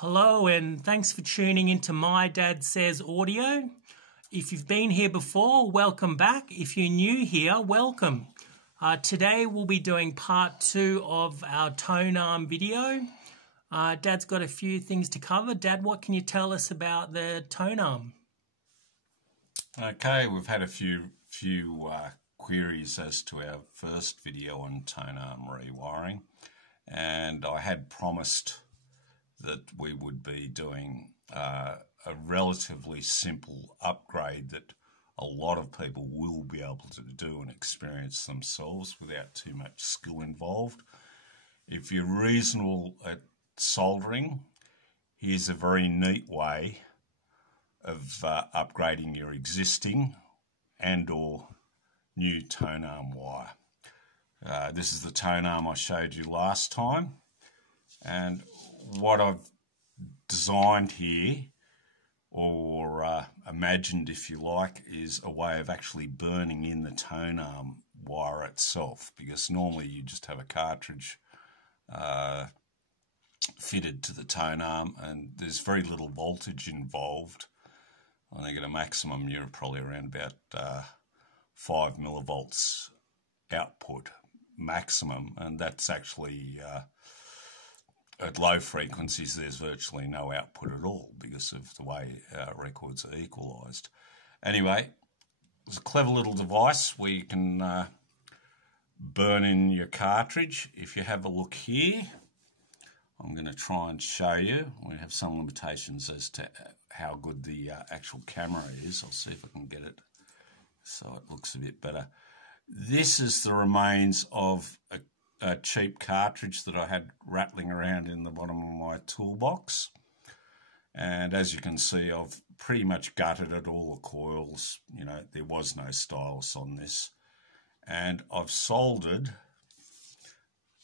Hello and thanks for tuning into My Dad Says Audio. If you've been here before, welcome back. If you're new here, welcome. Today we'll be doing part 2 of our tone arm video. Dad's got a few things to cover. Dad, what can you tell us about the tone arm? Okay, we've had a few queries as to our first video on tone arm rewiring, and I had promised that we would be doing a relatively simple upgrade that a lot of people will be able to do and experience themselves without too much skill involved. If you're reasonable at soldering, here's a very neat way of upgrading your existing and or new tone arm wire. This is the tone arm I showed you last time, and what I've designed here, or imagined if you like, is a way of actually burning in the tone arm wire itself, because normally you just have a cartridge fitted to the tone arm and there's very little voltage involved. I think at a maximum you're probably around about 5 millivolts output maximum, and that's actually at low frequencies there's virtually no output at all because of the way records are equalised. Anyway, it's a clever little device where you can burn in your cartridge. If you have a look here, I'm going to try and show you. We have some limitations as to how good the actual camera is. I'll see if I can get it so it looks a bit better. This is the remains of a cheap cartridge that I had rattling around in the bottom of my toolbox, and as you can see I've pretty much gutted it, all the coils, you know, there was no stylus on this, and I've soldered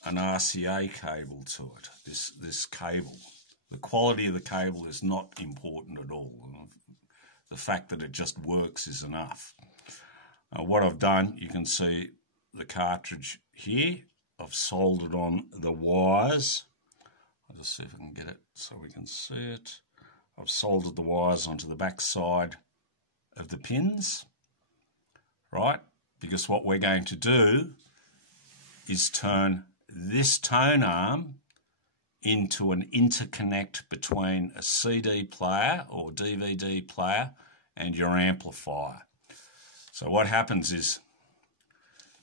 an RCA cable to it. This cable, the quality of the cable is not important at all. The fact that it just works is enough. What I've done, you can see the cartridge here. I've soldered on the wires. I'll just see if I can get it so we can see it. I've soldered the wires onto the back side of the pins, right? Because what we're going to do is turn this tone arm into an interconnect between a CD player or DVD player and your amplifier. So what happens is,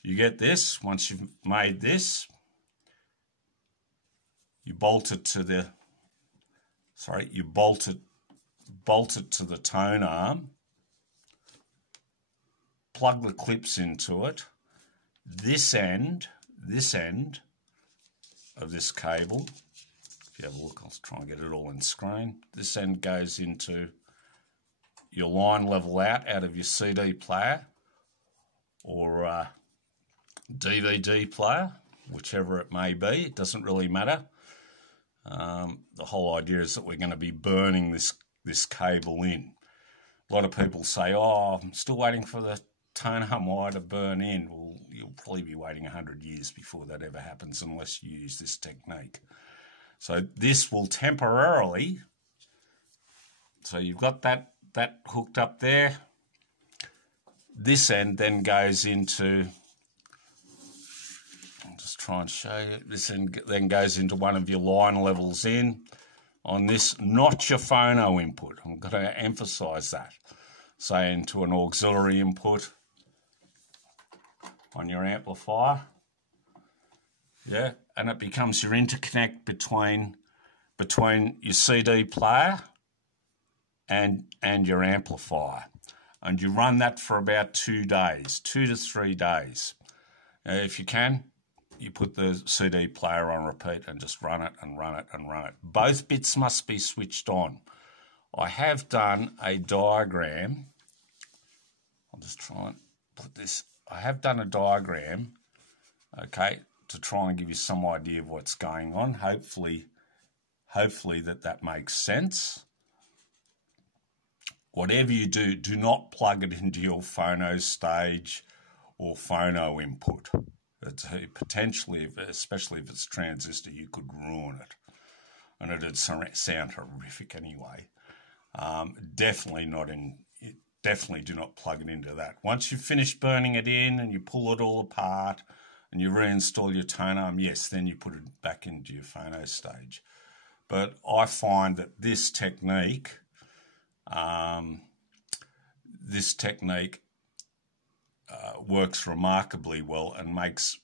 you get this, once you've made this, you bolt it to the, bolt it to the tone arm, plug the clips into it. This end of this cable, if you have a look, I'll try and get it all in screen. This end goes into your line level out of your CD player or DVD player, whichever it may be. It doesn't really matter. The whole idea is that we're going to be burning this cable in. A lot of people say, oh, I'm still waiting for the tone arm wire to burn in. Well, you'll probably be waiting 100 years before that ever happens unless you use this technique. So this will temporarily, so you've got that hooked up there. This end then goes into, I'll just try and show you, this end then goes into one of your line levels in on this, not your phono input. I'm going to emphasise that. Say into an auxiliary input on your amplifier. Yeah, and it becomes your interconnect between your CD player and your amplifier. And you run that for about 2 days, 2 to 3 days. If you can, you put the CD player on repeat and just run it and run it and run it. Both bits must be switched on. I have done a diagram. I'll just try and put this. I have done a diagram, okay, to try and give you some idea of what's going on. Hopefully that makes sense. Whatever you do, do not plug it into your phono stage or phono input. It's potentially, especially if it's transistor, you could ruin it. And and it'd sound horrific anyway. Definitely do not plug it into that. Once you've finished burning it in and you pull it all apart and you reinstall your tone arm, yes, then you put it back into your phono stage. But I find that this technique works remarkably well and makes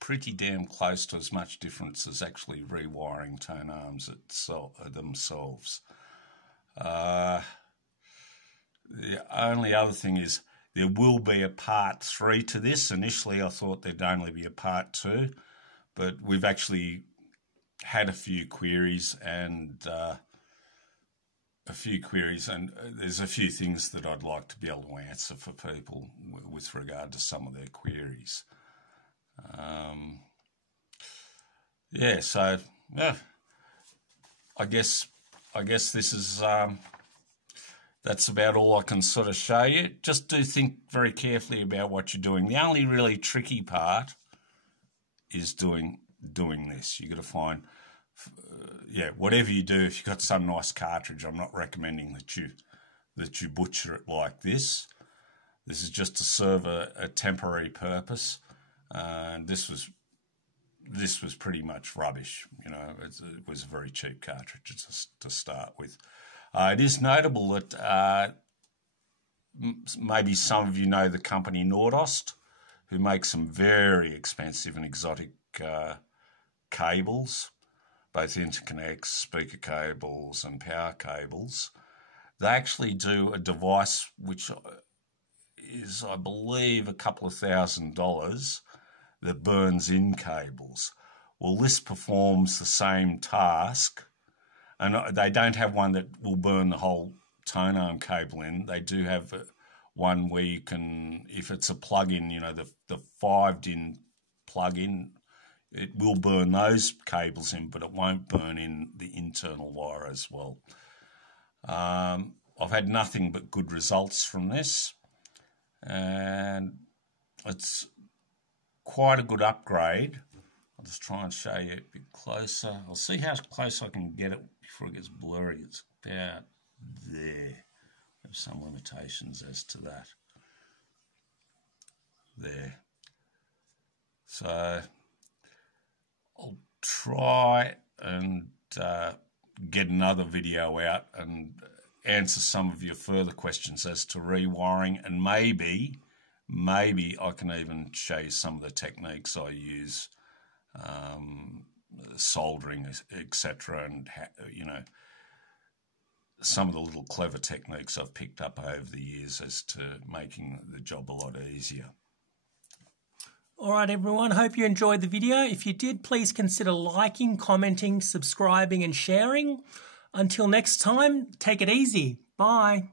pretty damn close to as much difference as actually rewiring tone arms themselves. The only other thing is there will be a part 3 to this. Initially I thought there'd only be a part 2, but we've actually had a few queries and there's a few things that I'd like to be able to answer for people with regard to some of their queries. I guess this is that's about all I can sort of show you. Just do think very carefully about what you're doing. The only really tricky part is doing this. You've got to find, whatever you do, if you've got some nice cartridge, I'm not recommending that you butcher it like this. This is just to serve a temporary purpose. And this was pretty much rubbish. You know, it was a very cheap cartridge to start with. It is notable that maybe some of you know the company Nordost, who makes some very expensive and exotic cables, both interconnects, speaker cables and power cables. They actually do a device which is, I believe, a couple of $1,000 that burns in cables. Well, this performs the same task, and they don't have one that will burn the whole tone arm cable in. They do have one where you can, if it's a plug-in, you know, the 5-DIN plug-in, it will burn those cables in, but it won't burn in the internal wire as well. I've had nothing but good results from this, and it's quite a good upgrade. I'll just try and show you a bit closer. I'll see how close I can get it before it gets blurry. It's about there. There's some limitations as to that. There. So I'll try and get another video out and answer some of your further questions as to rewiring, and maybe I can even show you some of the techniques I use, soldering, etc., and some of the little clever techniques I've picked up over the years as to making the job a lot easier. All right, everyone, hope you enjoyed the video. If you did, please consider liking, commenting, subscribing and sharing. Until next time, take it easy. Bye.